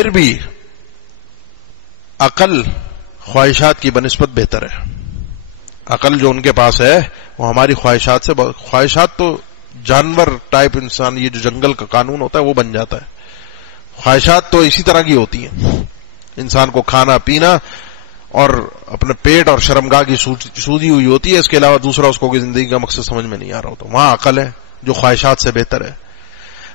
پھر بھی عقل خواہشات کی بنسبت بہتر ہے. عقل جو ان کے پاس ہے وہ ہماری خواہشات سے خواہشات تو جانور ٹائپ انسان یہ جو جنگل کا قانون ہوتا ہے وہ بن جاتا ہے. خواہشات تو اسی طرح کی ہوتی ہیں, انسان کو کھانا پینا اور اپنے پیٹ اور شرمگاہ کی سودی ہوئی ہوتی ہے, اس کے علاوہ دوسرا اس کو زندگی کا مقصد سمجھ میں نہیں آ رہا ہوتا. وہاں عقل ہے جو خواہشات سے بہتر ہے.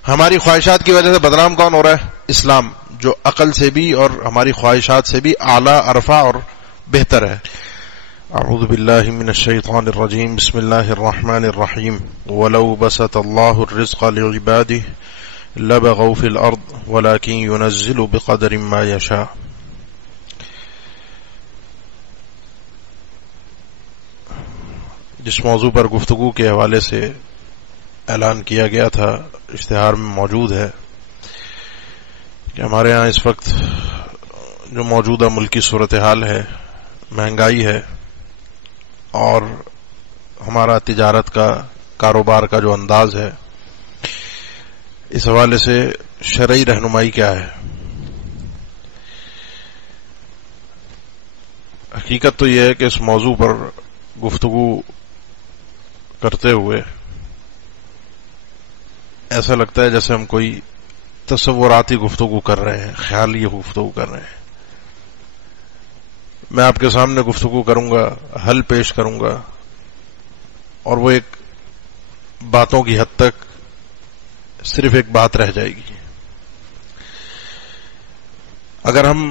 ہماری خواہشات کی وجہ سے بدنام کون ہو رہا ہے؟ اسلام, جو عقل سے بھی اور ہماری خواہشات سے بھی اعلیٰ ارفع اور بہتر ہے. اعوذ باللہ من الشیطان الرجیم. بسم اللہ الرحمن الرحیم. ولو بسط اللہ الرزق لعباده لبغوا فی الارض ولکن ينزل بقدر ما یشاء. جس موضوع پر گفتگو کے حوالے سے اعلان کیا گیا تھا اشتہار میں موجود ہے کہ ہمارے ہاں اس وقت جو موجودہ ملکی صورتحال ہے, مہنگائی ہے, اور ہمارا تجارت کا کاروبار کا جو انداز ہے, اس حوالے سے شرعی رہنمائی کیا ہے. حقیقت تو یہ ہے کہ اس موضوع پر گفتگو کرتے ہوئے ایسا لگتا ہے جیسے ہم کوئی تصوراتی گفتگو کر رہے ہیں, خیالی گفتگو کر رہے ہیں. میں آپ کے سامنے گفتگو کروں گا, حل پیش کروں گا, اور وہ ایک باتوں کی حد تک صرف ایک بات رہ جائے گی. اگر ہم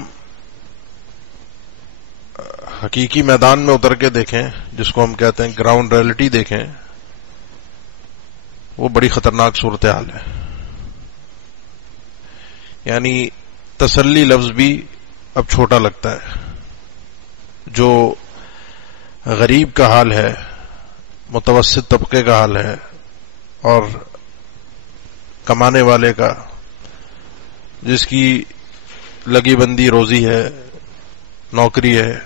حقیقی میدان میں اتر کے دیکھیں, جس کو ہم کہتے ہیں گراؤنڈ ریئلٹی دیکھیں, وہ بڑی خطرناک صورتحال ہے. یعنی تسلی لفظ بھی اب چھوٹا لگتا ہے. جو غریب کا حال ہے, متوسط طبقے کا حال ہے, اور کمانے والے کا, جس کی لگی بندی روزی ہے, نوکری ہے,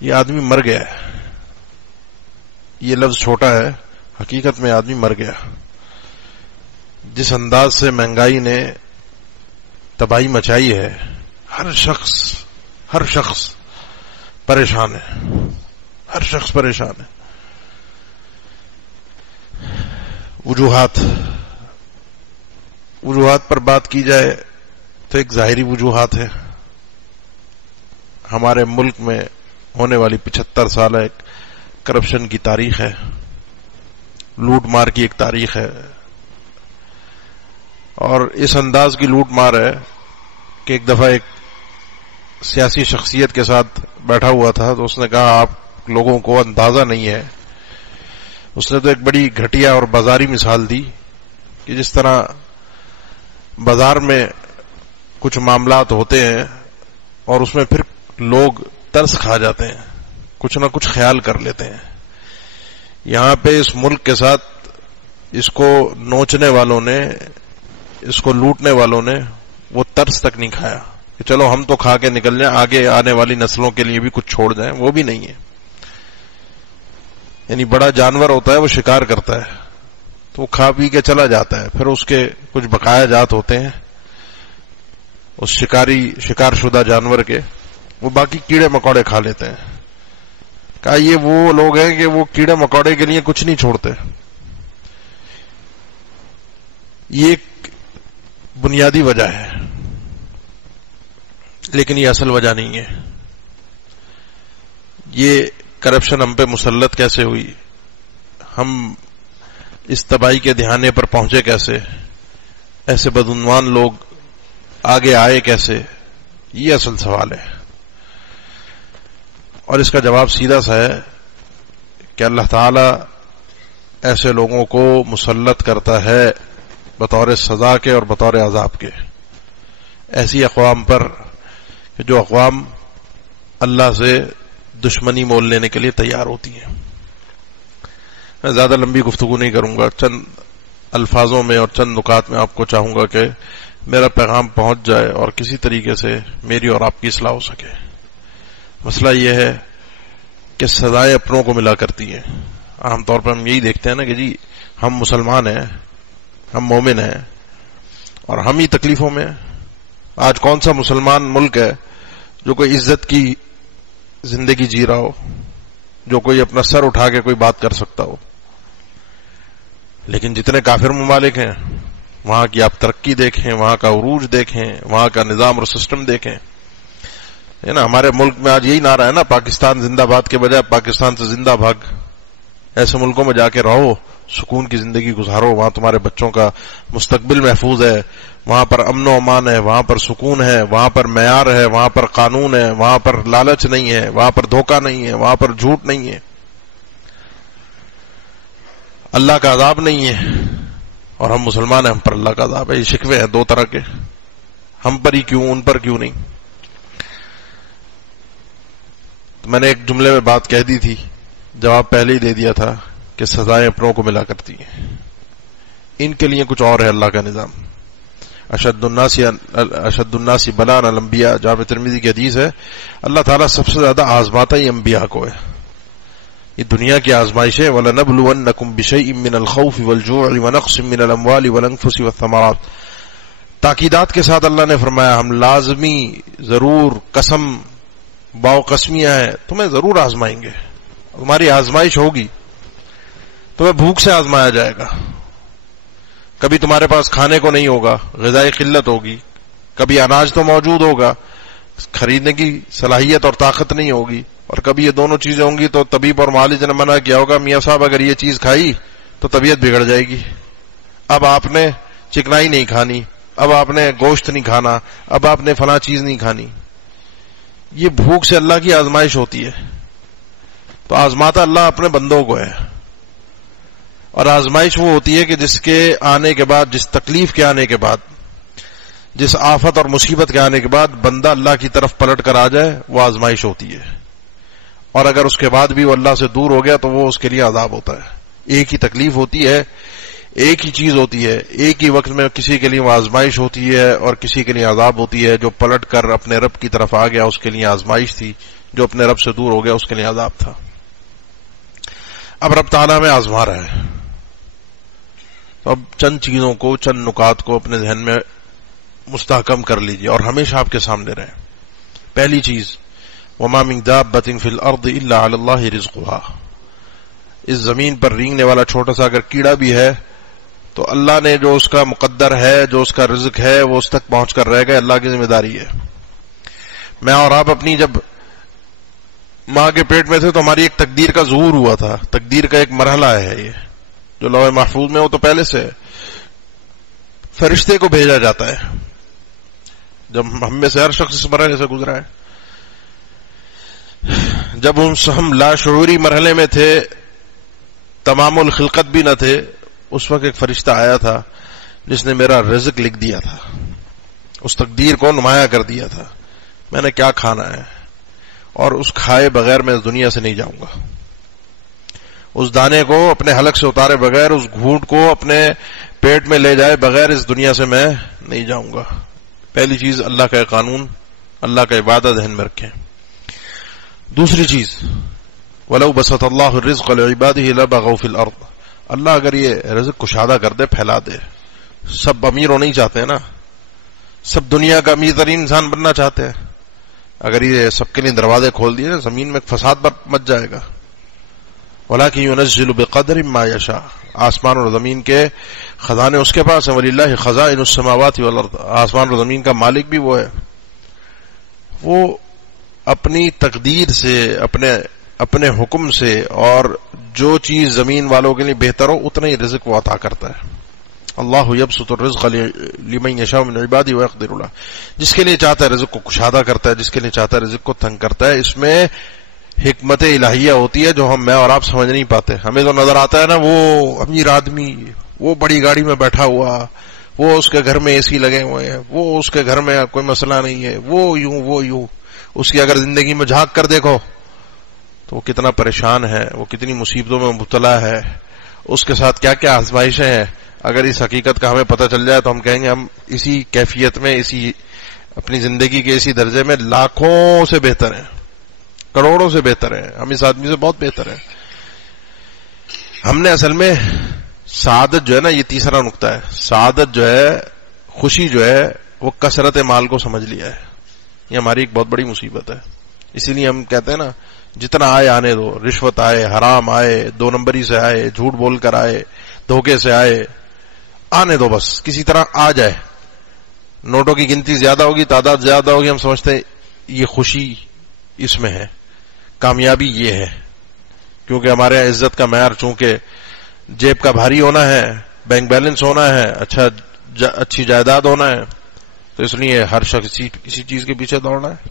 یہ آدمی مر گیا ہے. یہ لفظ چھوٹا ہے, حقیقت میں آدمی مر گیا. جس انداز سے مہنگائی نے تباہی مچائی ہے, ہر شخص پریشان ہے, ہر شخص پریشان ہے. وجوہات پر بات کی جائے تو ایک ظاہری وجوہات ہے. ہمارے ملک میں ہونے والی 75 سال ایک کرپشن کی تاریخ ہے, لوٹ مار کی ایک تاریخ ہے. اور اس انداز کی لوٹ مار ہے کہ ایک دفعہ ایک سیاسی شخصیت کے ساتھ بیٹھا ہوا تھا تو اس نے کہا آپ لوگوں کو اندازہ نہیں ہے. اس نے تو ایک بڑی گھٹیا اور بازاری مثال دی کہ جس طرح بازار میں کچھ معاملات ہوتے ہیں اور اس میں پھر لوگ ترس کھا جاتے ہیں, کچھ نہ کچھ خیال کر لیتے ہیں. یہاں پہ اس ملک کے ساتھ اس کو نوچنے والوں نے, اس کو لوٹنے والوں نے وہ ترس تک نہیں کھایا کہ چلو ہم تو کھا کے نکل جائیں, آگے آنے والی نسلوں کے لیے بھی کچھ چھوڑ جائیں. وہ بھی نہیں ہے. یعنی بڑا جانور ہوتا ہے, وہ شکار کرتا ہے تو وہ کھا پی کے چلا جاتا ہے, پھر اس کے کچھ بقایا جات ہوتے ہیں اس شکار شدہ جانور کے, وہ باقی کیڑے مکوڑے کھا لیتے ہیں. کہا یہ وہ لوگ ہیں کہ وہ کیڑے مکوڑے کے لیے کچھ نہیں چھوڑتے. یہ ایک بنیادی وجہ ہے, لیکن یہ اصل وجہ نہیں ہے. یہ کرپشن ہم پہ مسلط کیسے ہوئی, ہم اس تباہی کے دہانے پر پہنچے کیسے, ایسے بدعنوان لوگ آگے آئے کیسے, یہ اصل سوال ہے. اور اس کا جواب سیدھا سا ہے کہ اللہ تعالی ایسے لوگوں کو مسلط کرتا ہے بطور سزا کے اور بطور عذاب کے, ایسی اقوام پر جو اقوام اللہ سے دشمنی مول لینے کے لیے تیار ہوتی ہیں. میں زیادہ لمبی گفتگو نہیں کروں گا, چند الفاظوں میں اور چند نکات میں آپ کو چاہوں گا کہ میرا پیغام پہنچ جائے اور کسی طریقے سے میری اور آپ کی اصلاح ہو سکے. مسئلہ یہ ہے کہ سزائیں اپنوں کو ملا کرتی ہیں. عام طور پر ہم یہی دیکھتے ہیں نا کہ جی ہم مسلمان ہیں, ہم مومن ہیں, اور ہم ہی تکلیفوں میں ہیں. آج کون سا مسلمان ملک ہے جو کوئی عزت کی زندگی جی رہا ہو، جو کوئی اپنا سر اٹھا کے کوئی بات کر سکتا ہو؟ لیکن جتنے کافر ممالک ہیں وہاں کی آپ ترقی دیکھیں، وہاں کا عروج دیکھیں، وہاں کا نظام اور سسٹم دیکھیں، ہے نا. ہمارے ملک میں آج یہی نعرہ ہے نا، پاکستان زندہ باد کے بجائے پاکستان سے زندہ بھاگ. ایسے ملکوں میں جا کے رہو، سکون کی زندگی گزارو، وہاں تمہارے بچوں کا مستقبل محفوظ ہے، وہاں پر امن و امان ہے، وہاں پر سکون ہے، وہاں پر معیار ہے، وہاں پر قانون ہے، وہاں پر لالچ نہیں ہے، وہاں پر دھوکہ نہیں ہے، وہاں پر جھوٹ نہیں ہے، اللہ کا عذاب نہیں ہے. اور ہم مسلمان ہیں، ہم پر اللہ کا عذاب ہے. یہ شکوے ہیں دو طرح کے، ہم پر ہی کیوں، ان پر کیوں نہیں. تو میں نے ایک جملے میں بات کہہ دی تھی، جواب پہلے ہی دے دیا تھا کہ سزائیں اپنوں کو ملا کرتی ہیں، ان کے لیے کچھ اور ہے اللہ کا نظام. اشد الناس بلاء الانبیاء، جامع ترمذی کی حدیث ہے، اللہ تعالیٰ سب سے زیادہ آزماتا ہی انبیاء کو ہے. یہ دنیا کی آزمائش ہے. وَلَنَبْلُوَنَّكُمْ بِشَيْءٍ مِّنَ الْخَوْفِ وَالْجُوعِ وَنَقْصٍ مِّنَ الْأَمْوَالِ وَالْأَنفُسِ وَالثَّمَرَاتِ. تاکیدات کے ساتھ اللہ نے فرمایا ہم لازمی، ضرور، قسم، باؤ قسمیاں ہیں، تمہیں ضرور آزمائیں گے. تمہاری آزمائش ہوگی، تمہیں بھوک سے آزمایا جائے گا، کبھی تمہارے پاس کھانے کو نہیں ہوگا، غذائی قلت ہوگی، کبھی اناج تو موجود ہوگا، خریدنے کی صلاحیت اور طاقت نہیں ہوگی، اور کبھی یہ دونوں چیزیں ہوں گی تو طبیب اور معالج نے منع کیا ہوگا میاں صاحب اگر یہ چیز کھائی تو طبیعت بگڑ جائے گی، اب آپ نے چکنائی نہیں کھانی، اب آپ نے گوشت نہیں کھانا، اب آپ نے فلاں چیز نہیں کھانی. یہ بھوک سے اللہ کی آزمائش ہوتی ہے. تو آزماتا اللہ اپنے بندوں کو ہے، اور آزمائش وہ ہوتی ہے کہ جس کے آنے کے بعد، جس تکلیف کے آنے کے بعد، جس آفت اور مصیبت کے آنے کے بعد بندہ اللہ کی طرف پلٹ کر آ جائے، وہ آزمائش ہوتی ہے. اور اگر اس کے بعد بھی وہ اللہ سے دور ہو گیا تو وہ اس کے لیے عذاب ہوتا ہے. ایک ہی تکلیف ہوتی ہے، ایک ہی چیز ہوتی ہے، ایک ہی وقت میں کسی کے لیے وہ آزمائش ہوتی ہے اور کسی کے لیے عذاب ہوتی ہے. جو پلٹ کر اپنے رب کی طرف آ گیا اس کے لیے آزمائش تھی، جو اپنے رب سے دور ہو گیا اس کے لیے عذاب تھا. اب رب تعالیٰ میں آزما رہا ہے. تو اب چند چیزوں کو، چند نکات کو اپنے ذہن میں مستحکم کر لیجیے اور ہمیشہ آپ کے سامنے رہیں. پہلی چیز، وَمَا مِن دَابَّةٍ فِي الْأَرْضِ إِلَّا عَلَى اللَّهِ رِزْقُهَا. اس زمین پر رینگنے والا چھوٹا سا اگر کیڑا بھی ہے تو اللہ نے جو اس کا مقدر ہے، جو اس کا رزق ہے، وہ اس تک پہنچ کر رہے گا. اللہ کی ذمہ داری ہے. میں اور آپ اپنی جب ماں کے پیٹ میں تھے تو ہماری ایک تقدیر کا ظہور ہوا تھا. تقدیر کا ایک مرحلہ ہے یہ جو لوح محفوظ میں، وہ تو پہلے سے فرشتے کو بھیجا جاتا ہے. جب ہم میں سے ہر شخص اس مرحلے سے گزرا ہے. جب ہم لاشعوری مرحلے میں تھے، تمام الخلقت بھی نہ تھے، اس وقت ایک فرشتہ آیا تھا جس نے میرا رزق لکھ دیا تھا، اس تقدیر کو نمایاں کر دیا تھا. میں نے کیا کھانا ہے، اور اس کھائے بغیر میں اس دنیا سے نہیں جاؤں گا. اس دانے کو اپنے حلق سے اتارے بغیر، اس گھونٹ کو اپنے پیٹ میں لے جائے بغیر اس دنیا سے میں نہیں جاؤں گا. پہلی چیز، اللہ کا قانون، اللہ کا وعدہ ذہن میں رکھیں. دوسری چیز، وَلَوْ بَسَطَ اللَّهُ الرِّزْقَ لِعِبَادِهِ لَبَغَوْا فِي الْأَرْضِ. اللہ اگر یہ رزق کشادہ کر دے، پھیلا دے. سب امیر ہونا ہی چاہتے ہیں نا، سب دنیا کا امیر ترین انسان بننا چاہتے ہیں. اگر یہ سب کے لیے دروازے کھول دیے نا، زمین میں فساد مچ جائے گا. وَلَٰكِن يُنَزِّلُ بِقَدْرٍ مَّا يَشَاءُ. آسمان اور زمین کے خزانے اس کے پاس ہیں. وَلِلَّهِ خَزَائِنُ السَّمَاوَاتِ وَالْأَرْضِ. آسمان اور زمین کا مالک بھی وہ ہے. وہ اپنی تقدیر سے، اپنے حکم سے، اور جو چیز زمین والوں کے لیے بہتر ہو اتنا ہی رزق وہ عطا کرتا ہے. اللہ یبسط الرزق لمن یشاء من عباده ويقدر له. جس کے لیے چاہتا ہے رزق کو کشادہ کرتا ہے، جس کے لیے چاہتا ہے رزق کو تنگ کرتا ہے. اس میں حکمت الہیہ ہوتی ہے جو میں اور آپ سمجھ نہیں پاتے. ہمیں تو نظر آتا ہے نا وہ امیر آدمی، وہ بڑی گاڑی میں بیٹھا ہوا، وہ اس کے گھر میں اے سی لگے ہوئے ہیں، وہ اس کے گھر میں کوئی مسئلہ نہیں ہے، وہ یوں. اس کی اگر زندگی میں جھانک کر دیکھو تو وہ کتنا پریشان ہے، وہ کتنی مصیبتوں میں مبتلا ہے، اس کے ساتھ کیا کیا آزمائشیں ہیں. اگر اس حقیقت کا ہمیں پتہ چل جائے تو ہم کہیں گے ہم اسی کیفیت میں، اسی اپنی زندگی کے اسی درجے میں لاکھوں سے بہتر ہیں، کروڑوں سے بہتر ہیں، ہم اس آدمی سے بہت بہتر ہیں. ہم نے اصل میں سعادت جو ہے نا، یہ تیسرا نقطہ ہے، سعادت جو ہے، خوشی جو ہے، وہ کثرت مال کو سمجھ لیا ہے. یہ ہماری ایک بہت بڑی مصیبت ہے. اسی لیے ہم کہتے ہیں نا جتنا آئے آنے دو, رشوت آئے, حرام آئے, 2 نمبری سے آئے, جھوٹ بول کر آئے, دھوکے سے آئے, آنے دو, بس کسی طرح آ جائے. نوٹوں کی گنتی زیادہ ہوگی, تعداد زیادہ ہوگی, ہم سمجھتے ہیں یہ خوشی اس میں ہے, کامیابی یہ ہے. کیونکہ ہمارے یہاں عزت کا معیار چونکہ جیب کا بھاری ہونا ہے, بینک بیلنس ہونا ہے, اچھی جائیداد ہونا ہے, تو اس لیے ہر شخص کسی چیز کے پیچھے دوڑنا ہے.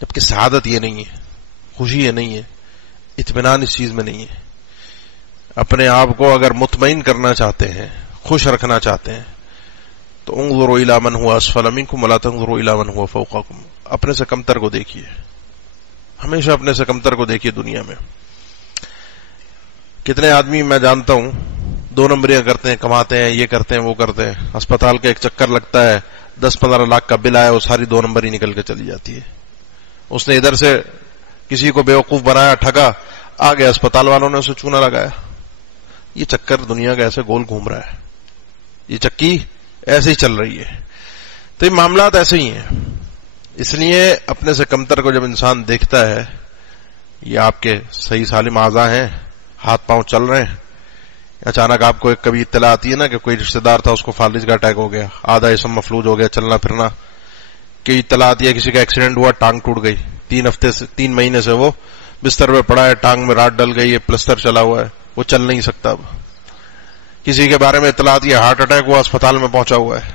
جبکہ سعادت یہ نہیں ہے, خوشی یہ نہیں ہے, اطمینان اس چیز میں نہیں ہے. اپنے آپ کو اگر مطمئن کرنا چاہتے ہیں, خوش رکھنا چاہتے ہیں, تو انظروا الی من هو اسفل منکم ولا تنظروا الی من هو فوقکم. اپنے سے کمتر کو دیکھیے, ہمیشہ اپنے سے کمتر کو دیکھیے. دنیا میں کتنے آدمی میں جانتا ہوں 2 نمبریاں کرتے ہیں, کماتے ہیں, یہ کرتے ہیں, وہ کرتے ہیں, اسپتال کا ایک چکر لگتا ہے, 10-15 لاکھ کا بل آیا, وہ ساری 2 نمبر ہی نکل کے چلی جاتی ہے. اس نے ادھر سے کسی کو بیوقوف بنایا, ٹھگا, آ گیا, اسپتال والوں نے اسے چونا لگایا. یہ چکر دنیا کا ایسے گول گھوم رہا ہے, یہ چکی ایسے ہی چل رہی ہے. تو یہ معاملات ایسے ہی ہیں. اس لیے اپنے سے کمتر کو جب انسان دیکھتا ہے, یہ آپ کے صحیح سالم اعضاء ہیں, ہاتھ پاؤں چل رہے ہیں, اچانک آپ کو ایک کبھی اطلاع آتی ہے نا کہ کوئی رشتہ دار تھا, اس کو فالج کا اٹیک ہو گیا, آدھا جسم مفلوج ہو گیا, چلنا پھرنا, کہ اطلاع آتی ہے کسی کا ایکسیڈنٹ ہوا, ٹانگ ٹوٹ گئی, 3 مہینے سے وہ بستر پہ پڑا ہے, ٹانگ میں راڈ ڈل گئی ہے, پلسٹر چلا ہوا ہے, وہ چل نہیں سکتا. اب کسی کے بارے میں اطلاع آتی ہے ہارٹ اٹیک ہوا, اسپتال میں پہنچا ہوا ہے,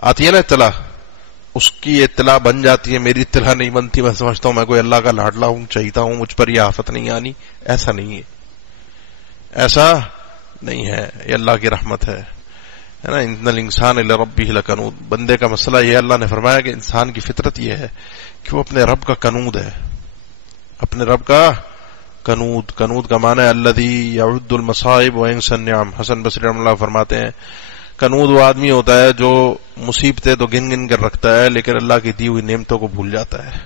آتی ہے نا اطلاع, اس کی اطلاع بن جاتی ہے, میری اطلاع نہیں بنتی. میں سمجھتا ہوں میں کوئی اللہ کا لاڈلا ہوں, چاہتا ہوں مجھ پر یہ آفت نہیں آنی. ایسا نہیں ہے, ایسا نہیں ہے, یہ اللہ کی رحمت ہے نا. ان الانسان لربہ لکنود. بندے کا مسئلہ یہ, اللہ نے فرمایا کہ انسان کی فطرت یہ ہے کہ وہ اپنے رب کا کنود ہے, اپنے رب کا کنود. کنود کا معنی ہے الذی یعد المصائب وینسی النعم. حسن بصری رحمہ اللہ فرماتے ہیں کنود وہ آدمی ہوتا ہے جو مصیبتیں تو گن گن کر رکھتا ہے, لیکن اللہ کی دی ہوئی نعمتوں کو بھول جاتا ہے.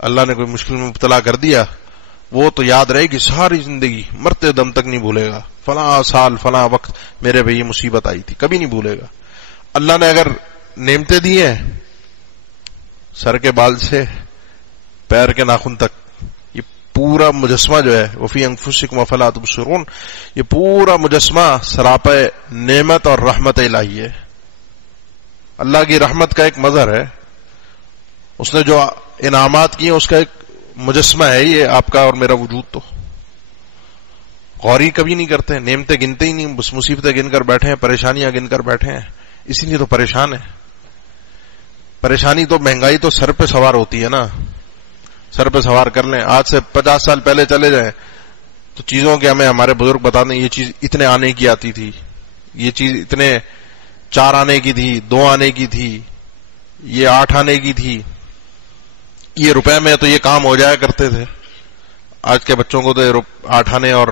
اللہ نے کوئی مشکل میں مبتلا کر دیا, وہ تو یاد رہے گی ساری زندگی, مرتے دم تک نہیں بھولے گا, فلاں سال فلاں وقت میرے پہ یہ مصیبت آئی تھی, کبھی نہیں بھولے گا. اللہ نے اگر نعمتیں دی ہیں, سر کے بال سے پیر کے ناخن تک, یہ پورا مجسمہ جو ہے, وفی انفسکم افلا تبصرون, یہ پورا مجسمہ سراپے نعمت اور رحمت الہی ہے. اللہ کی رحمت کا ایک مظہر ہے, اس نے جو انعامات کیے اس کا ایک مجسمہ ہے یہ آپ کا اور میرا وجود. تو غور ہی کبھی نہیں کرتے, نعمتیں گنتے ہی نہیں, بس مصیبتیں گن کر بیٹھے ہیں, پریشانیاں گن کر بیٹھے ہیں. اسی لیے تو پریشان ہے. پریشانی تو مہنگائی تو سر پہ سوار ہوتی ہے نا, سر پہ سوار کر لیں. آج سے 50 سال پہلے چلے جائیں تو چیزوں کے ہمیں ہمارے بزرگ بتاتے ہیں یہ چیز اتنے آنے کی آتی تھی, یہ چیز اتنے 4 آنے کی تھی, 2 آنے کی تھی, یہ 8 آنے کی تھی, یہ روپے میں تو یہ کام ہو جایا کرتے تھے. آج کے بچوں کو تو 8 آنے اور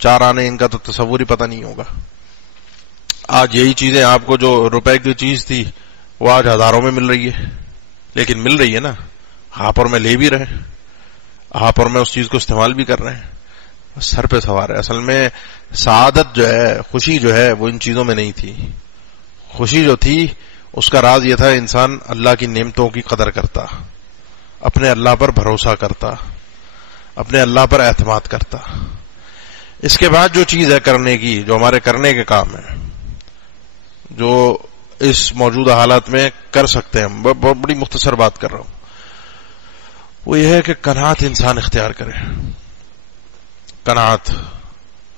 4 آنے ان کا تو تصور ہی پتہ نہیں ہوگا. آج یہی چیزیں آپ کو جو روپے کی چیز تھی وہ آج ہزاروں میں مل رہی ہے, لیکن مل رہی ہے نا, آپ اور میں لے بھی رہے ہیں, آپ اور میں اس چیز کو استعمال بھی کر رہے ہیں, سر پہ سوار ہے. اصل میں سعادت جو ہے, خوشی جو ہے, وہ ان چیزوں میں نہیں تھی. خوشی جو تھی اس کا راز یہ تھا انسان اللہ کی نعمتوں کی قدر کرتا, اپنے اللہ پر بھروسہ کرتا, اپنے اللہ پر اعتماد کرتا. اس کے بعد جو چیز ہے کرنے کی, جو ہمارے کرنے کے کام ہے, جو اس موجودہ حالات میں کر سکتے ہیں, بہت بڑی مختصر بات کر رہا ہوں, وہ یہ ہے کہ قناعت انسان اختیار کرے. قناعت.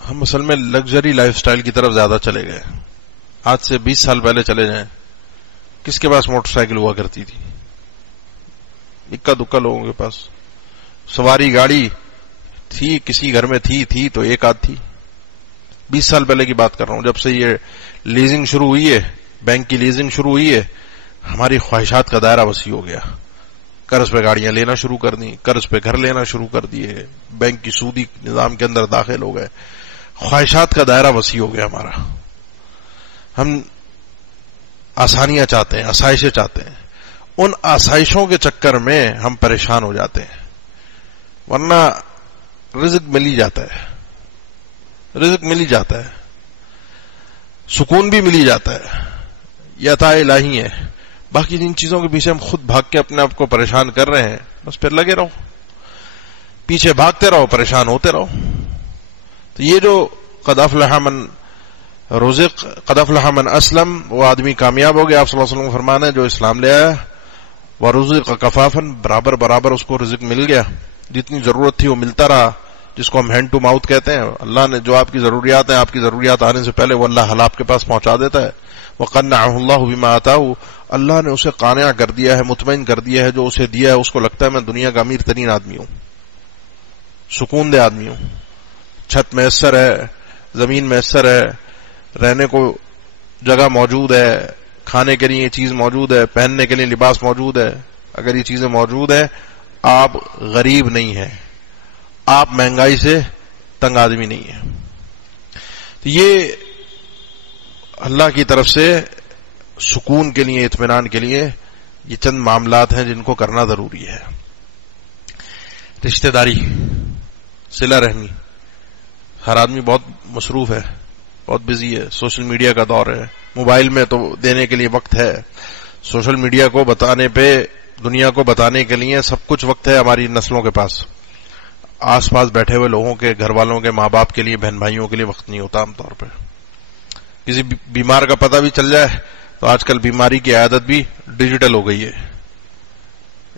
ہم اصل میں لگژری لائف سٹائل کی طرف زیادہ چلے گئے. آج سے 20 سال پہلے چلے جائیں, کس کے پاس موٹر سائیکل ہوا کرتی تھی؟ اکا دکا لوگوں کے پاس. سواری گاڑی تھی, کسی گھر میں تھی تو ایک آدھ تھی. 20 سال پہلے کی بات کر رہا ہوں. جب سے یہ لیزنگ شروع ہوئی ہے, بینک کی لیزنگ شروع ہوئی ہے, ہماری خواہشات کا دائرہ وسیع ہو گیا. قرض پہ گاڑیاں لینا شروع کر دیں, قرض پہ گھر لینا شروع کر دیے, بینک کی سودی نظام کے اندر داخل ہو گئے. خواہشات کا دائرہ وسیع ہو گیا ہمارا. ہم آسانیاں چاہتے ہیں, آسائشیں چاہتے ہیں. ان آسائشوں کے چکر میں ہم پریشان ہو جاتے ہیں, ورنہ رزق مل ہی جاتا ہے, رزق مل ہی جاتا ہے, سکون بھی مل ہی جاتا ہے. یہ عطا الہی ہے. باقی جن چیزوں کے پیچھے ہم خود بھاگ کے اپنے آپ کو پریشان کر رہے ہیں، بس پھر لگے رہو، پیچھے بھاگتے رہو، پریشان ہوتے رہو. تو یہ جو قد افلح من رزق قد افلح من اسلم، وہ آدمی کامیاب ہو گیا. آپ صلی اللہ علیہ وسلم کا فرمان ہے جو اسلام لے آیا، ورزق کفافا، برابر برابر اس کو رزق مل گیا، جتنی ضرورت تھی وہ ملتا رہا، جس کو ہم ہینڈ ٹو ماؤتھ کہتے ہیں. اللہ نے جو آپ کی ضروریات ہیں، آپ کی ضروریات آنے سے پہلے وہ اللہ حل آپ کے پاس پہنچا دیتا ہے. وقنعه اللہ بما آتاه، اللہ نے اسے قانع کر دیا ہے، مطمئن کر دیا ہے جو اسے دیا ہے. اس کو لگتا ہے میں دنیا کا امیر ترین آدمی ہوں، سکون دہ آدمی ہوں، چھت میسر ہے، زمین میسر ہے، رہنے کو جگہ موجود ہے، کھانے کے لیے یہ چیز موجود ہے، پہننے کے لیے لباس موجود ہے. اگر یہ چیزیں موجود ہیں، آپ غریب نہیں ہیں، آپ مہنگائی سے تنگ آدمی نہیں ہیں. تو یہ اللہ کی طرف سے سکون کے لیے، اطمینان کے لیے یہ چند معاملات ہیں جن کو کرنا ضروری ہے. رشتہ داری، صلہ رحمی. ہر آدمی بہت مصروف ہے، بہت بزی ہے، سوشل میڈیا کا دور ہے، موبائل میں تو دینے کے لیے وقت ہے، سوشل میڈیا کو بتانے پہ، دنیا کو بتانے کے لیے سب کچھ وقت ہے ہماری نسلوں کے پاس. آس پاس بیٹھے ہوئے لوگوں کے، گھر والوں کے، ماں باپ کے لیے، بہن بھائیوں کے لیے وقت نہیں ہوتا عام طور پہ. کسی بیمار کا پتہ بھی چل جائے تو آج کل بیماری کی عیادت بھی ڈیجیٹل ہو گئی ہے.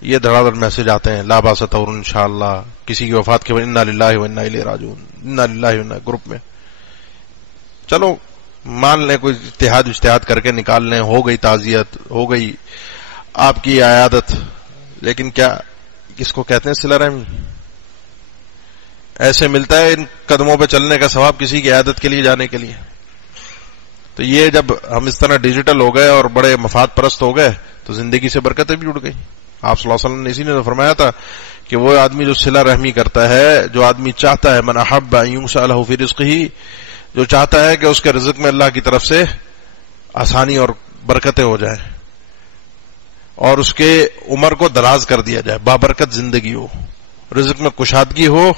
یہ دھڑا دھڑ میسج آتے ہیں، لا باس طور انشاءاللہ، کسی کی وفات کے بعد انا للہ و انا الیہ راجعون، انا للہ و انا، گروپ میں. چلو مان لیں، کوئی اجتہاد کر کے نکال لیں، ہو گئی تعزیت، ہو گئی آپ کی عیادت، لیکن کیا کس کو کہتے ہیں صلہ رحمی؟ ایسے ملتا ہے ان قدموں پہ چلنے کا ثواب کسی کی عیادت کے لیے جانے کے لیے؟ تو یہ جب ہم اس طرح ڈیجیٹل ہو گئے اور بڑے مفاد پرست ہو گئے تو زندگی سے برکتیں بھی اڑ گئی. آپ صلی اللہ علیہ وسلم نے اسی نے تو فرمایا تھا کہ وہ آدمی جو صلہ رحمی کرتا ہے، جو آدمی چاہتا ہے، من احب ان یوسع له فی رزقہ، جو چاہتا ہے کہ اس کے رزق میں اللہ کی طرف سے آسانی اور برکتیں ہو جائیں اور اس کے عمر کو دراز کر دیا جائے، بابرکت زندگی ہو، رزق میں کشادگی ہو،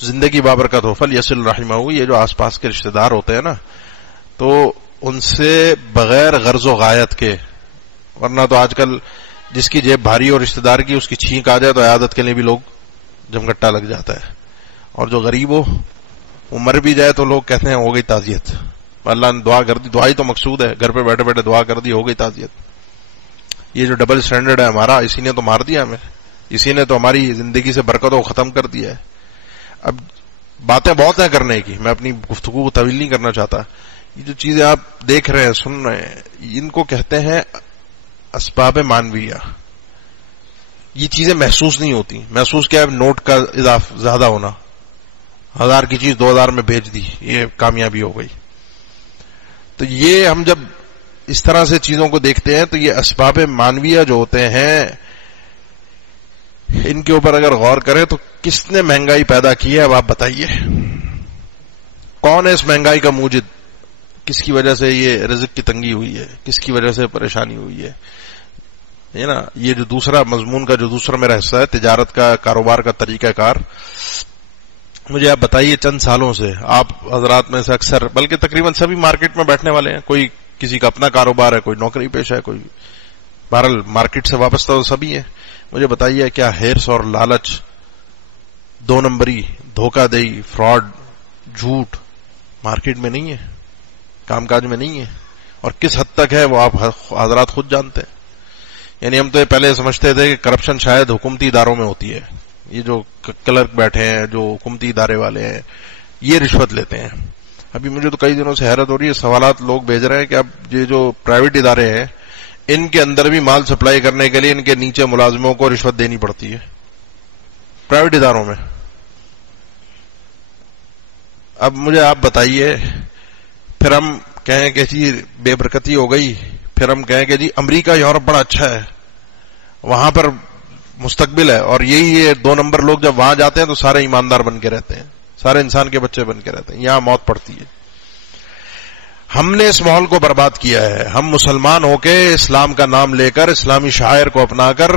زندگی بابرکت ہو، فلیصل رحمہ. یہ جو آس پاس کے رشتہ دار ہوتے ہیں نا، تو ان سے بغیر غرض و غایت کے، ورنہ تو آج کل جس کی جیب بھاری اور رشتہ دار کی اس کی چھینک آ جائے تو عیادت کے لیے بھی لوگ جمگٹا لگ جاتا ہے. اور جو غریب ہو، وہ مر بھی جائے تو لوگ کہتے ہیں ہو گئی تعزیت، اللہ نے دعا کر دی، دعا ہی تو مقصود ہے، گھر پہ بیٹھے بیٹھے دعا کر دی، ہو گئی تعزیت. یہ جو ڈبل سٹینڈرڈ ہے ہمارا، اسی نے تو مار دیا ہمیں، اسی نے تو ہماری زندگی سے برکتوں کو ختم کر دیا ہے. اب باتیں بہت ہیں کرنے کی، میں اپنی گفتگو کو طویل نہیں کرنا چاہتا. یہ جو چیزیں آپ دیکھ رہے ہیں، سن رہے ہیں، ان کو کہتے ہیں اسباب معنویہ. یہ چیزیں محسوس نہیں ہوتی. محسوس کیا ہے؟ نوٹ کا زیادہ ہونا، 1000 کی چیز 2000 میں بھیج دی، یہ کامیابی ہو گئی. تو یہ ہم جب اس طرح سے چیزوں کو دیکھتے ہیں تو یہ اسباب معنویہ جو ہوتے ہیں، ان کے اوپر اگر غور کریں تو کس نے مہنگائی پیدا کی ہے؟ اب آپ بتائیے، کون ہے اس مہنگائی کا موجد؟ کس کی وجہ سے یہ رزق کی تنگی ہوئی ہے؟ کس کی وجہ سے پریشانی ہوئی ہے؟ ہے نا، یہ جو دوسرا مضمون کا جو دوسرا میرا حصہ ہے، تجارت کا، کاروبار کا طریقہ کار، مجھے آپ بتائیے چند سالوں سے آپ حضرات میں سے اکثر، بلکہ تقریباً سبھی مارکیٹ میں بیٹھنے والے ہیں، کوئی کسی کا اپنا کاروبار ہے، کوئی نوکری پیشہ ہے، کوئی بہرحال مارکیٹ سے وابستہ تو سبھی ہیں. مجھے بتائیے کیا ہیرس اور لالچ، 2 نمبری، دھوکہ دہی، فراڈ، جھوٹ مارکیٹ میں نہیں ہے، کام کاج میں نہیں ہے؟ اور کس حد تک ہے وہ آپ حضرات خود جانتے ہیں. یعنی ہم تو یہ پہلے سمجھتے تھے کہ کرپشن شاید حکومتی اداروں میں ہوتی ہے، یہ جو کلرک بیٹھے ہیں، جو حکومتی ادارے والے ہیں، یہ رشوت لیتے ہیں. ابھی مجھے تو کئی دنوں سے حیرت ہو رہی ہے، سوالات لوگ بھیج رہے ہیں کہ اب یہ جو پرائیویٹ ادارے ہیں، ان کے اندر بھی مال سپلائی کرنے کے لیے ان کے نیچے ملازموں کو رشوت دینی پڑتی ہے پرائیویٹ اداروں میں. اب مجھے آپ بتائیے، پھر ہم کہیں کہ جی بے برکتی ہو گئی، پھر ہم کہیں کہ جی امریکہ یورپ بڑا اچھا ہے، وہاں پر مستقبل ہے، اور یہی 2 نمبر لوگ جب وہاں جاتے ہیں تو سارے ایماندار بن کے رہتے ہیں، سارے انسان کے بچے بن کے رہتے ہیں، یہاں موت پڑتی ہے. ہم نے اس ماحول کو برباد کیا ہے. ہم مسلمان ہو کے اسلام کا نام لے کر، اسلامی شعائر کو اپنا کر،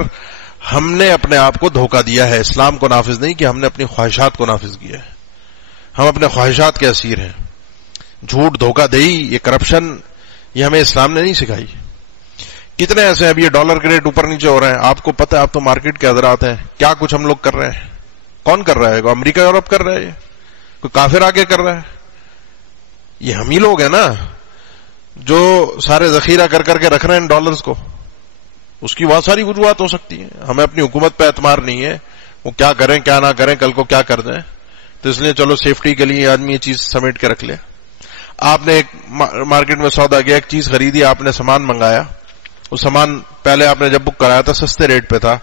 ہم نے اپنے آپ کو دھوکہ دیا ہے. اسلام کو نافذ نہیں کیا، ہم نے اپنی خواہشات کو نافذ کیا ہے. ہم اپنے خواہشات کے اسیر ہیں. جھوٹ، دھوکہ دہی، یہ کرپشن، یہ ہمیں اسلام نے نہیں سکھائی. کتنے ایسے ہیں اب یہ ڈالر کے ریٹ اوپر نیچے ہو رہے ہیں, آپ کو پتہ ہے, آپ تو مارکیٹ کے حضرات ہیں, کیا کچھ ہم لوگ کر رہے ہیں. کون کر رہا ہے؟ امریکہ یورپ کر رہا ہے, یہ کوئی کافر آگے کر رہا ہے؟ یہ ہم ہی لوگ ہیں نا جو سارے ذخیرہ کر کر کے رکھ رہے ہیں ان ڈالرز کو. اس کی بہت ساری وجوہات ہو سکتی ہیں, ہمیں اپنی حکومت پہ اعتماد نہیں ہے, وہ کیا کریں کیا نہ کریں, کل کو کیا کر دیں, تو اس لیے چلو سیفٹی کے لیے آدمی یہ چیز سمیٹ کے رکھ لے. آپ نے ایک مارکیٹ میں سودا کیا, ایک چیز خریدی, آپ نے سامان منگایا, وہ سامان پہلے آپ نے جب بک کرایا تھا سستے ریٹ پہ تھا,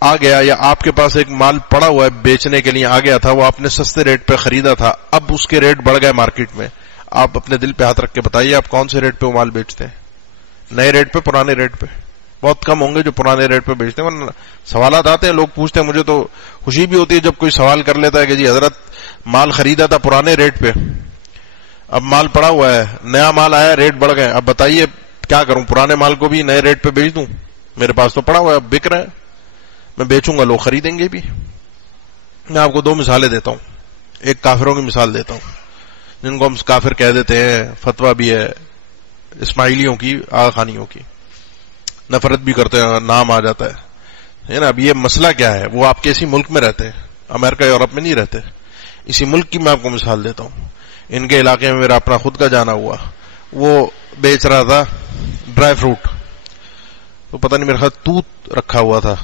آ گیا, یا آپ کے پاس ایک مال پڑا ہوا ہے بیچنے کے لیے آ گیا تھا, وہ آپ نے سستے ریٹ پہ خریدا تھا, اب اس کے ریٹ بڑھ گئے مارکیٹ میں, آپ اپنے دل پہ ہاتھ رکھ کے بتائیے آپ کون سے ریٹ پہ وہ مال بیچتے ہیں؟ نئے ریٹ پہ, پرانے ریٹ پہ؟ بہت کم ہوں گے جو پرانے ریٹ پہ بیچتے ہیں. ورنہ سوالات آتے ہیں, لوگ پوچھتے ہیں, مجھے تو خوشی بھی ہوتی ہے جب کوئی سوال کر لیتا ہے کہ جی حضرت مال خریدا تھا پرانے ریٹ پہ, اب مال پڑا ہوا ہے, نیا مال آیا, ریٹ بڑھ گئے, اب بتائیے کیا کروں, پرانے مال کو بھی نئے ریٹ پہ بیچ دوں؟ میرے پاس تو پڑا ہوا ہے, اب بک رہا ہے, میں بیچوں گا, لوگ خریدیں گے بھی. میں آپ کو دو مثالیں دیتا ہوں. ایک کافروں کی مثال دیتا ہوں جن کو ہم کافر کہہ دیتے ہیں, فتویٰ بھی ہے اسماعیلیوں کی, آغا خانیوں کی, نفرت بھی کرتے ہیں, نام آ جاتا ہے نا. اب یہ مسئلہ کیا ہے, وہ آپ کے اسی ملک میں رہتے ہیں, امریکہ یورپ میں نہیں رہتے, اسی ملک کی میں آپ کو مثال دیتا ہوں. ان کے علاقے میں میرا اپنا خود کا جانا ہوا, وہ بیچ رہا تھا ڈرائی فروٹ, تو پتہ نہیں میرے خیال توت رکھا ہوا تھا,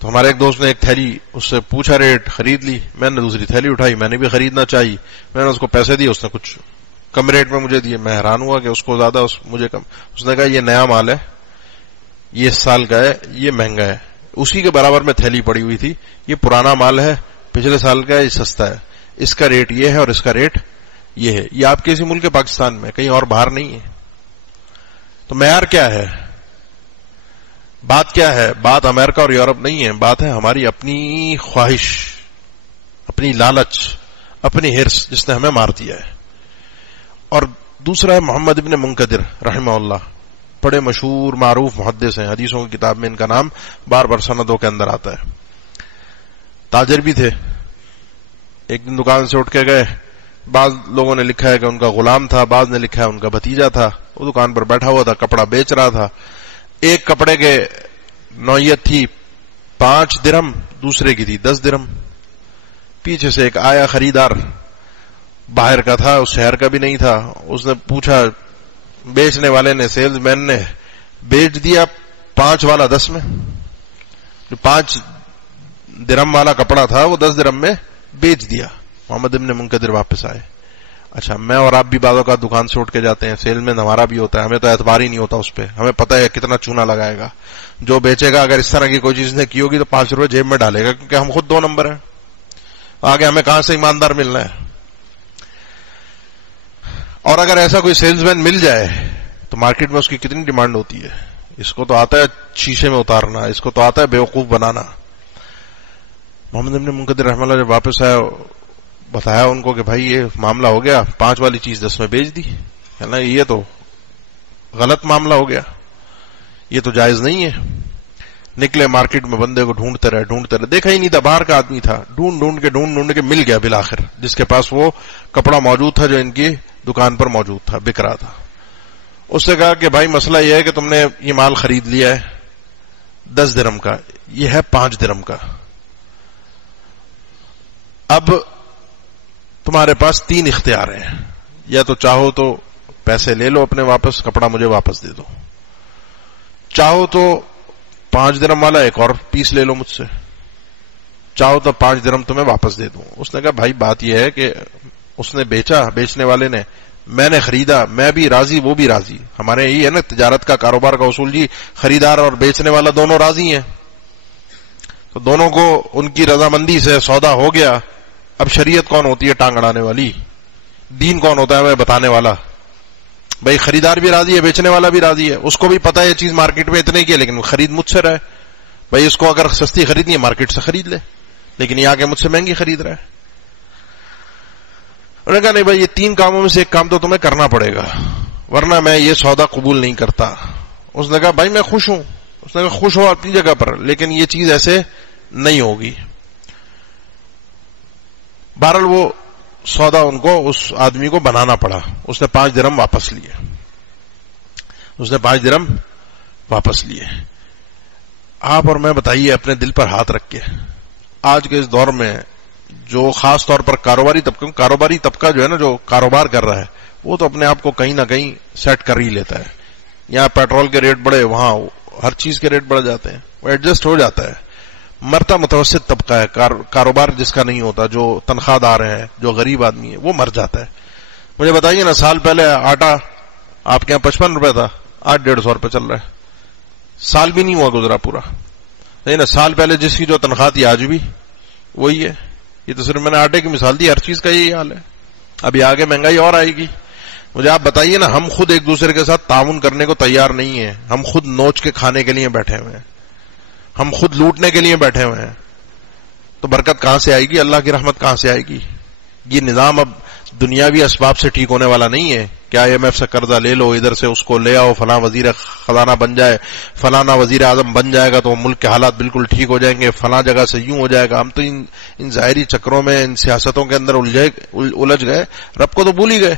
تو ہمارے ایک دوست نے ایک تھیلی اس سے پوچھا, ریٹ, خرید لی. میں نے دوسری تھیلی اٹھائی, میں نے بھی خریدنا چاہی, میں نے اس کو پیسے دیے, اس نے کچھ کم ریٹ میں مجھے دیے. میں حیران ہوا کہ اس کو زیادہ, مجھے کم. اس نے کہا یہ نیا مال ہے, یہ اس سال کا ہے, یہ مہنگا ہے. اسی کے برابر میں تھیلی پڑی ہوئی تھی, یہ پرانا مال ہے, پچھلے سال کا ہے, یہ سستا ہے, اس کا ریٹ یہ ہے اور اس کا ریٹ یہ ہے. یہ آپ کے اسی ملک پاکستان میں, کہیں اور باہر نہیں ہے. تو معیار کیا ہے, بات کیا ہے؟ بات امریکہ اور یورپ نہیں ہے, بات ہے ہماری اپنی خواہش, اپنی لالچ, اپنی ہرس, جس نے ہمیں مار دیا ہے. اور دوسرا ہے محمد ابن منکدر رحمہ اللہ, بڑے مشہور معروف محدث ہیں, حدیثوں کی کتاب میں ان کا نام بار بار سندوں کے اندر آتا ہے. تاجر بھی تھے. ایک دن دکان سے اٹھ کے گئے, بعض لوگوں نے لکھا ہے کہ ان کا غلام تھا, بعض نے لکھا ہے ان کا بھتیجا تھا. وہ دکان پر بیٹھا ہوا تھا, کپڑا بیچ رہا تھا. ایک کپڑے کے نوعیت تھی 5 درہم, دوسرے کی تھی 10 درہم. پیچھے سے ایک آیا خریدار, باہر کا تھا, اس شہر کا بھی نہیں تھا. اس نے پوچھا, بیچنے والے نے, سیلز مین نے بیچ دیا 5 والا 10 میں. جو 5 درہم والا کپڑا تھا وہ 10 درہم میں بیچ دیا. محمد ابن منکدر واپس آئے. اچھا, میں اور آپ بھی بعض اوقات دکان سے اٹھ کے جاتے ہیں, سیل میں ہمارا بھی ہوتا ہے, ہمیں تو اعتبار ہی نہیں ہوتا اس پہ, ہمیں پتہ ہے کتنا چونا لگائے گا. جو بیچے گا اگر اس طرح کی کوئی چیز نے کی ہوگی تو 5 روپے جیب میں ڈالے گا, کیونکہ ہم خود 2 نمبر ہیں, آگے ہمیں کہاں سے ایماندار ملنا ہے. اور اگر ایسا کوئی سیلز مین مل جائے تو مارکیٹ میں اس کی کتنی ڈیمانڈ ہوتی ہے. اس کو تو آتا ہے شیشے میں اتارنا, اس کو تو آتا ہے بیوقوف بنانا. محمد ابن منکدر رحمہ اللہ جب واپس آیا, بتایا ان کو کہ بھائی یہ معاملہ ہو گیا, 5 والی چیز 10 میں بیچ دی, ہے نا, یہ تو غلط معاملہ ہو گیا, یہ تو جائز نہیں ہے. نکلے مارکیٹ میں, بندے کو ڈھونڈتے رہے, دیکھا ہی نہیں تھا, باہر کا آدمی تھا, ڈھونڈ کے مل گیا بالآخر, جس کے پاس وہ کپڑا موجود تھا جو ان کی دکان پر موجود تھا, بک رہا تھا. اس سے کہا کہ بھائی مسئلہ یہ ہے کہ تم نے یہ مال خرید لیا ہے 10 درہم کا, یہ ہے 5 درہم کا. اب تمہارے پاس 3 اختیار ہیں, یا تو چاہو تو پیسے لے لو اپنے واپس, کپڑا مجھے واپس دے دو, چاہو تو 5 درہم والا ایک اور پیس لے لو مجھ سے, چاہو تو 5 درہم تمہیں واپس دے دوں. اس نے کہا بھائی بات یہ ہے کہ اس نے بیچا, بیچنے والے نے, میں نے خریدا, میں بھی راضی, وہ بھی راضی. ہمارے یہی ہے نا تجارت کا, کاروبار کا اصول جی, خریدار اور بیچنے والا دونوں راضی ہیں, تو دونوں کو ان کی رضامندی سے سودا ہو گیا. اب شریعت کون ہوتی ہے ٹانگ اڑانے والی, دین کون ہوتا ہے ہمیں بتانے والا. بھائی خریدار بھی راضی ہے, بیچنے والا بھی راضی ہے, اس کو بھی پتا ہے یہ چیز مارکیٹ میں اتنے کی ہے, لیکن خرید مجھ سے رہے. بھائی اس کو اگر سستی خریدنی ہے مارکیٹ سے خرید لے, لیکن یہ آگے مجھ سے مہنگی خرید رہا ہے. انہوں نے کہا نہیں بھائی, یہ 3 کاموں میں سے ایک کام تو تمہیں کرنا پڑے گا, ورنہ میں یہ سودا قبول نہیں کرتا. اس نے کہا بھائی میں خوش ہوں. اس نے کہا خوش ہو اپنی جگہ پر, لیکن یہ چیز ایسے نہیں ہوگی. بہرحال وہ سودا ان کو, اس آدمی کو بنانا پڑا. اس نے 5 درہم واپس لیے, اس نے 5 درہم واپس لیے. آپ اور میں بتائیے اپنے دل پر ہاتھ رکھ کے, آج کے اس دور میں جو خاص طور پر کاروباری طبقہ جو ہے نا, جو کاروبار کر رہا ہے, وہ تو اپنے آپ کو کہیں نہ کہیں سیٹ کر ہی لیتا ہے. یہاں پیٹرول کے ریٹ بڑھے, وہاں ہر چیز کے ریٹ بڑھ جاتے ہیں, وہ ایڈجسٹ ہو جاتا ہے. مرتا متوسط طبقہ ہے, کاروبار جس کا نہیں ہوتا, جو تنخواہ دار ہے, جو غریب آدمی ہے, وہ مر جاتا ہے. مجھے بتائیے نا, سال پہلے آٹا آپ کے یہاں 55 روپے تھا, آج 150 روپے چل رہا ہے. سال بھی نہیں ہوا گزرا پورا, نہیں نا. سال پہلے جس کی جو تنخواہ تھی آج بھی وہی ہے. یہ تو صرف میں نے آٹے کی مثال دی, ہر چیز کا یہی حال ہے. ابھی آگے مہنگائی اور آئے گی. مجھے آپ بتائیے نا, ہم خود ایک دوسرے کے ساتھ تعاون کرنے کو تیار نہیں ہیں. ہم خود نوچ کے کھانے کے لیے بیٹھے ہوئے ہیں, ہم خود لوٹنے کے لیے بیٹھے ہوئے ہیں. تو برکت کہاں سے آئے گی, اللہ کی رحمت کہاں سے آئے گی؟ یہ نظام اب دنیاوی اسباب سے ٹھیک ہونے والا نہیں ہے. کیا IMF سے قرضہ لے لو, ادھر سے اس کو لے آؤ, فلاں وزیر خزانہ بن جائے, فلانا وزیر اعظم بن جائے گا تو ملک کے حالات بالکل ٹھیک ہو جائیں گے, فلاں جگہ سے یوں ہو جائے گا. ہم تو ان ظاہری چکروں میں, ان سیاستوں کے اندر الجھ گئے, رب کو تو بھول ہی گئے.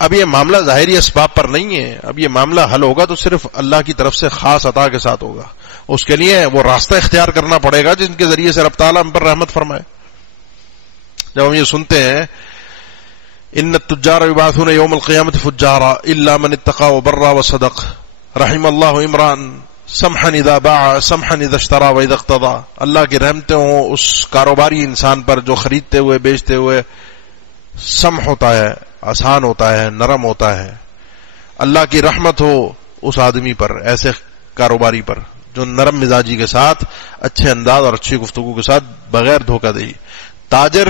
اب یہ معاملہ ظاہری اسباب پر نہیں ہے. اب یہ معاملہ حل ہوگا تو صرف اللہ کی طرف سے خاص عطا کے ساتھ ہوگا. اس کے لیے وہ راستہ اختیار کرنا پڑے گا جن کے ذریعے سے رب تعالیٰ ہم پر رحمت فرمائے. جب ہم یہ سنتے ہیں ان التجار یبعثون یوم القیامت فجارا الا من اتقى وبر وصدق رحم اللہ عمران سمحا اذا باع سمحا اذا اشترى واذا اقتضى. اللہ کی رحمتیں ہوں اس کاروباری انسان پر جو خریدتے ہوئے بیچتے ہوئے سمح ہوتا ہے, آسان ہوتا ہے, نرم ہوتا ہے. اللہ کی رحمت ہو اس آدمی پر, ایسے کاروباری پر جو نرم مزاجی کے ساتھ, اچھے انداز اور اچھی گفتگو کے ساتھ, بغیر دھوکہ دہی. تاجر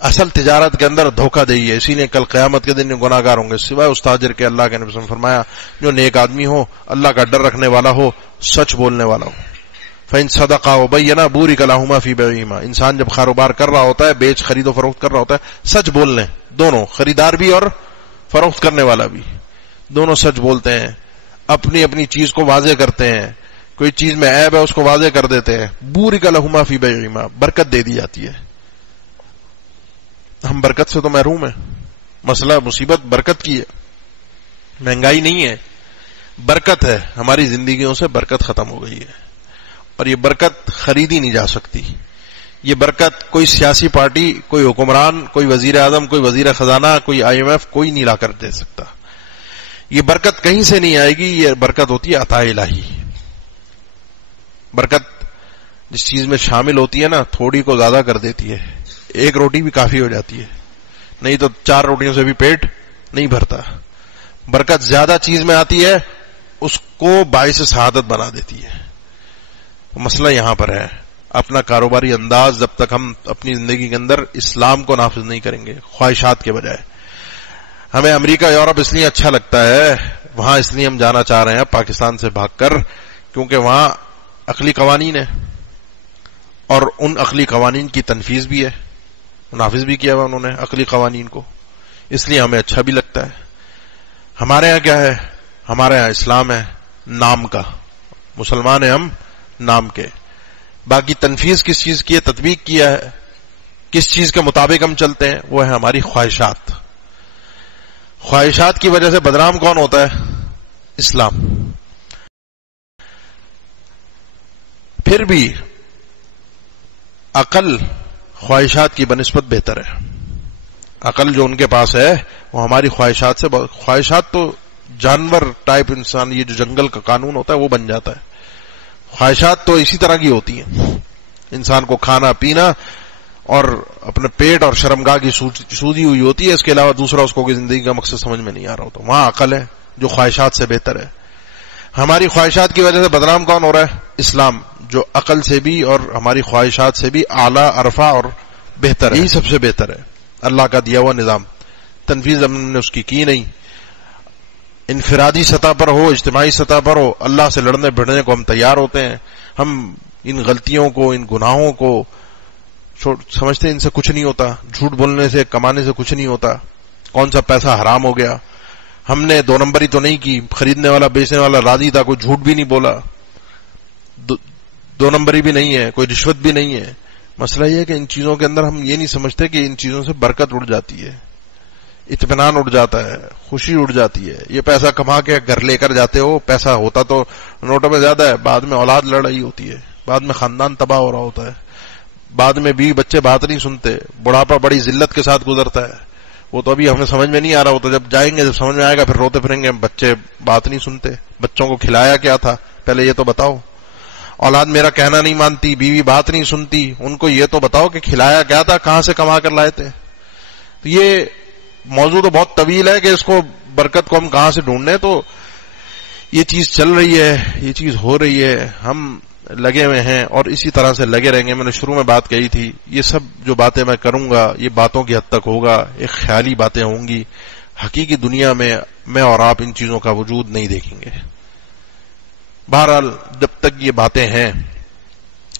اصل تجارت کے اندر دھوکہ دہی ہے, اسی لیے کل قیامت کے دن گناہگار ہوں گے سوائے اس تاجر کے. اللہ کے نبی نے فرمایا جو نیک آدمی ہو, اللہ کا ڈر رکھنے والا ہو, سچ بولنے والا ہو. فَإِن صَدَقَا وَبَيَّنَا بُورِكَ لَهُمَا فِي بَيْعِهِمَا. انسان جب کاروبار کر رہا ہوتا ہے, بیچ خرید و فروخت کر رہا ہوتا ہے, سچ بول لیں. دونوں, خریدار بھی اور فروخت کرنے والا بھی, دونوں سچ بولتے ہیں, اپنی اپنی چیز کو واضح کرتے ہیں. کوئی چیز میں عیب ہے اس کو واضح کر دیتے ہیں. بُورِكَ لَهُمَا فِي بَيْعِهِمَا, برکت دے دی جاتی ہے. ہم برکت سے تو محروم ہیں. مسئلہ مصیبت برکت کی ہے, مہنگائی نہیں ہے, برکت ہے. ہماری زندگیوں سے برکت ختم ہو گئی ہے, اور یہ برکت خریدی نہیں جا سکتی. یہ برکت کوئی سیاسی پارٹی, کوئی حکمران, کوئی وزیر اعظم, کوئی وزیر خزانہ, کوئی IMF, کوئی نہیں لا کر دے سکتا. یہ برکت کہیں سے نہیں آئے گی. یہ برکت ہوتی ہے عطا الہی. برکت جس چیز میں شامل ہوتی ہے نا, تھوڑی کو زیادہ کر دیتی ہے. ایک روٹی بھی کافی ہو جاتی ہے, نہیں تو 4 روٹیوں سے بھی پیٹ نہیں بھرتا. برکت زیادہ چیز میں آتی ہے, اس کو باعث سعادت بنا دیتی ہے. مسئلہ یہاں پر ہے. اپنا کاروباری انداز جب تک ہم اپنی زندگی کے اندر اسلام کو نافذ نہیں کریں گے, خواہشات کے بجائے. ہمیں امریکہ یورپ اس لیے اچھا لگتا ہے, وہاں اس لیے ہم جانا چاہ رہے ہیں پاکستان سے بھاگ کر, کیونکہ وہاں عقلی قوانین ہے, اور ان عقلی قوانین کی تنفیذ بھی ہے, نافذ بھی کیا ہوا انہوں نے عقلی قوانین کو, اس لیے ہمیں اچھا بھی لگتا ہے. ہمارے ہاں کیا ہے, ہمارے ہاں اسلام ہے نام کا, مسلمان ہیں ہم نام کے. باقی تنفیذ کس چیز کی ہے, تطبیق کیا ہے, کس چیز کے مطابق ہم چلتے ہیں, وہ ہے ہماری خواہشات. خواہشات کی وجہ سے بدنام کون ہوتا ہے؟ اسلام. پھر بھی عقل خواہشات کی بنسبت بہتر ہے. عقل جو ان کے پاس ہے وہ ہماری خواہشات سے, خواہشات تو جانور ٹائپ انسان, یہ جو جنگل کا قانون ہوتا ہے وہ بن جاتا ہے. خواہشات تو اسی طرح کی ہوتی ہیں, انسان کو کھانا پینا اور اپنے پیٹ اور شرمگاہ کی سودی ہوئی ہوتی ہے, اس کے علاوہ دوسرا اس کو کوئی زندگی کا مقصد سمجھ میں نہیں آ رہا ہوتا. وہاں عقل ہے جو خواہشات سے بہتر ہے. ہماری خواہشات کی وجہ سے بدنام کون ہو رہا ہے؟ اسلام, جو عقل سے بھی اور ہماری خواہشات سے بھی اعلیٰ, عرفہ اور بہتر ہے. یہی سب سے بہتر ہے. اللہ کا دیا ہوا نظام, تنفیذ ہم نے اس کی نہیں. انفرادی سطح پر ہو, اجتماعی سطح پر ہو, اللہ سے لڑنے بھڑنے کو ہم تیار ہوتے ہیں. ہم ان غلطیوں کو, ان گناہوں کو سمجھتے ہیں ان سے کچھ نہیں ہوتا, جھوٹ بولنے سے, کمانے سے کچھ نہیں ہوتا, کون سا پیسہ حرام ہو گیا. ہم نے 2 نمبری تو نہیں کی, خریدنے والا بیچنے والا راضی تھا, کوئی جھوٹ بھی نہیں بولا, 2 نمبری بھی نہیں ہے, کوئی رشوت بھی نہیں ہے. مسئلہ یہ ہے کہ ان چیزوں کے اندر ہم یہ نہیں سمجھتے کہ ان چیزوں سے برکت اڑ جاتی ہے, اطمینان اٹھ جاتا ہے، خوشی اٹھ جاتی ہے. یہ پیسہ کما کے گھر لے کر جاتے ہو، پیسہ ہوتا تو نوٹوں میں زیادہ ہے، بعد میں اولاد لڑ رہی ہوتی ہے، بعد میں خاندان تباہ ہو رہا ہوتا ہے، بعد میں بیوی بچے بات نہیں سنتے، بڑھاپا بڑی ذلت کے ساتھ گزرتا ہے. وہ تو ابھی ہمیں سمجھ میں نہیں آ رہا ہوتا، جب جائیں گے جب سمجھ میں آئے گا پھر روتے پھریں گے. بچے بات نہیں سنتے، بچوں کو کھلایا کیا تھا پہلے یہ تو بتاؤ. اولاد میرا کہنا نہیں مانتی، بیوی بات نہیں سنتی، ان کو یہ تو بتاؤ کہ کھلایا کیا تھا، کہاں سے کما کر لائے تھے. تو یہ موضوع تو بہت طویل ہے کہ اس کو برکت کو ہم کہاں سے ڈھونڈیں. تو یہ چیز چل رہی ہے، یہ چیز ہو رہی ہے، ہم لگے ہوئے ہیں اور اسی طرح سے لگے رہیں گے. میں نے شروع میں بات کہی تھی، یہ سب جو باتیں میں کروں گا یہ باتوں کی حد تک ہوگا، ایک خیالی باتیں ہوں گی. حقیقی دنیا میں اور آپ ان چیزوں کا وجود نہیں دیکھیں گے. بہرحال جب تک یہ باتیں ہیں،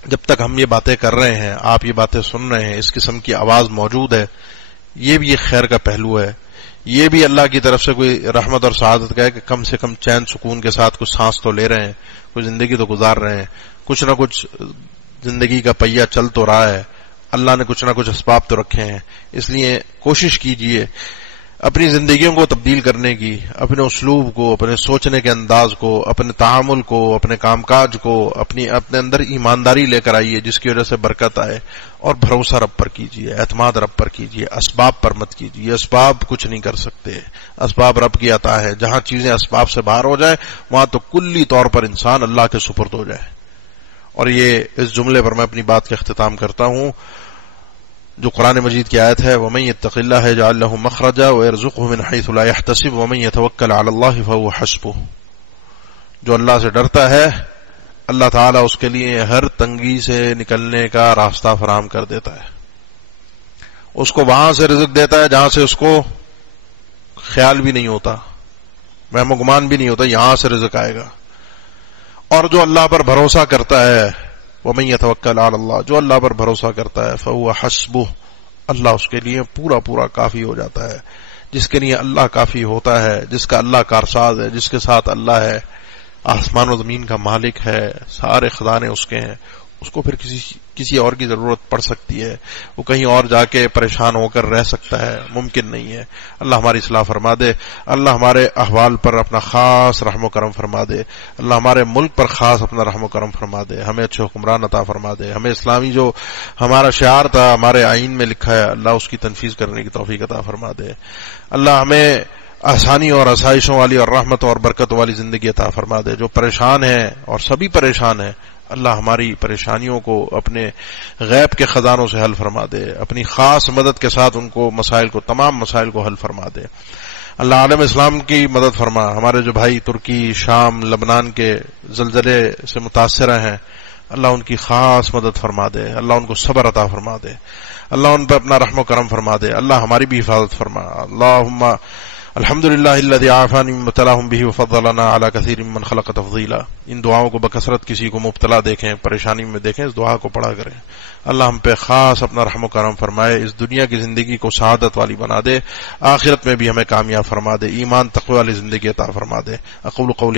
جب تک ہم یہ باتیں کر رہے ہیں، آپ یہ باتیں سن رہے ہیں، اس قسم کی آواز موجود ہے، یہ بھی ایک خیر کا پہلو ہے. یہ بھی اللہ کی طرف سے کوئی رحمت اور سعادت کا ہے کہ کم سے کم چین سکون کے ساتھ کچھ سانس تو لے رہے ہیں، کوئی زندگی تو گزار رہے ہیں، کچھ نہ کچھ زندگی کا پہیہ چل تو رہا ہے. اللہ نے کچھ نہ کچھ اسباب تو رکھے ہیں. اس لیے کوشش کیجئے اپنی زندگیوں کو تبدیل کرنے کی، اپنے اسلوب کو، اپنے سوچنے کے انداز کو، اپنے تعامل کو، اپنے کام کاج کو، اپنے اندر ایمانداری لے کر آئیے جس کی وجہ سے برکت آئے. اور بھروسہ رب پر کیجئے، اعتماد رب پر کیجئے، اسباب پر مت کیجئے. اسباب کچھ نہیں کر سکتے، اسباب رب کی عطا ہے. جہاں چیزیں اسباب سے باہر ہو جائیں وہاں تو کلی طور پر انسان اللہ کے سپرد ہو جائے. اور یہ اس جملے پر میں اپنی بات کا اختتام کرتا ہوں جو قرآن مجید کی آیت ہے، وَمَن يَتَّقِ اللَّهَ يَجْعَل لَّهُ مَخْرَجًا وَيَرْزُقْهُ مِنْ حَيْثُ لَا يَحْتَسِبُ وَمَن يَتَوَكَّلْ عَلَى اللَّهِ فَهُوَ حَسْبُهُ. جو اللہ سے ڈرتا ہے اللہ تعالیٰ اس کے لیے ہر تنگی سے نکلنے کا راستہ فراہم کر دیتا ہے. اس کو وہاں سے رزق دیتا ہے جہاں سے اس کو خیال بھی نہیں ہوتا، وہم و گمان بھی نہیں ہوتا، یہاں سے رزق آئے گا. اور جو اللہ پر بھروسہ کرتا ہے، وَمَن يَتَوَكَّلْ عَلَى اللَّهِ، جو اللہ پر بھروسہ کرتا ہے، فَهُوَ حَسْبُهُ، اللہ اس کے لیے پورا پورا کافی ہو جاتا ہے. جس کے لیے اللہ کافی ہوتا ہے، جس کا اللہ کارساز ہے، جس کے ساتھ اللہ ہے، آسمان و زمین کا مالک ہے، سارے خزانے اس کے ہیں، اس کو پھر کسی اور کی ضرورت پڑ سکتی ہے، وہ کہیں اور جا کے پریشان ہو کر رہ سکتا ہے، ممکن نہیں ہے. اللہ ہماری اصلاح فرما دے، اللہ ہمارے احوال پر اپنا خاص رحم و کرم فرما دے، اللہ ہمارے ملک پر خاص اپنا رحم و کرم فرما دے، ہمیں اچھے حکمران عطا فرما دے، ہمیں اسلامی جو ہمارا شعار تھا ہمارے آئین میں لکھا ہے اللہ اس کی تنفیذ کرنے کی توفیق عطا فرما دے. اللہ ہمیں آسانی اور آسائشوں والی اور رحمت اور برکت والی زندگی عطا فرما دے. جو پریشان ہیں اور سبھی پریشان ہیں اللہ ہماری پریشانیوں کو اپنے غیب کے خزانوں سے حل فرما دے، اپنی خاص مدد کے ساتھ ان کو مسائل کو، تمام مسائل کو حل فرما دے. اللہ عالم اسلام کی مدد فرما. ہمارے جو بھائی ترکی، شام، لبنان کے زلزلے سے متاثرہ ہیں اللہ ان کی خاص مدد فرما دے، اللہ ان کو صبر عطا فرما دے، اللہ ان پہ اپنا رحم و کرم فرما دے، اللہ ہماری بھی حفاظت فرما. اللہم الحمدللہ الذی عافانی مما ابتلاہم بہ وفضلنا علی کثیر ممن خلق تفضیلا. ان دعاؤں کو بکثرت کسی کو مبتلا دیکھیں، پریشانی میں دیکھیں، اس دعا کو پڑھا کریں. اللہ ہم پہ خاص اپنا رحم و کرم فرمائے، اس دنیا کی زندگی کو سعادت والی بنا دے، آخرت میں بھی ہمیں کامیاب فرما دے، ایمان تقوی والی زندگی عطا فرما دے. اقول قولی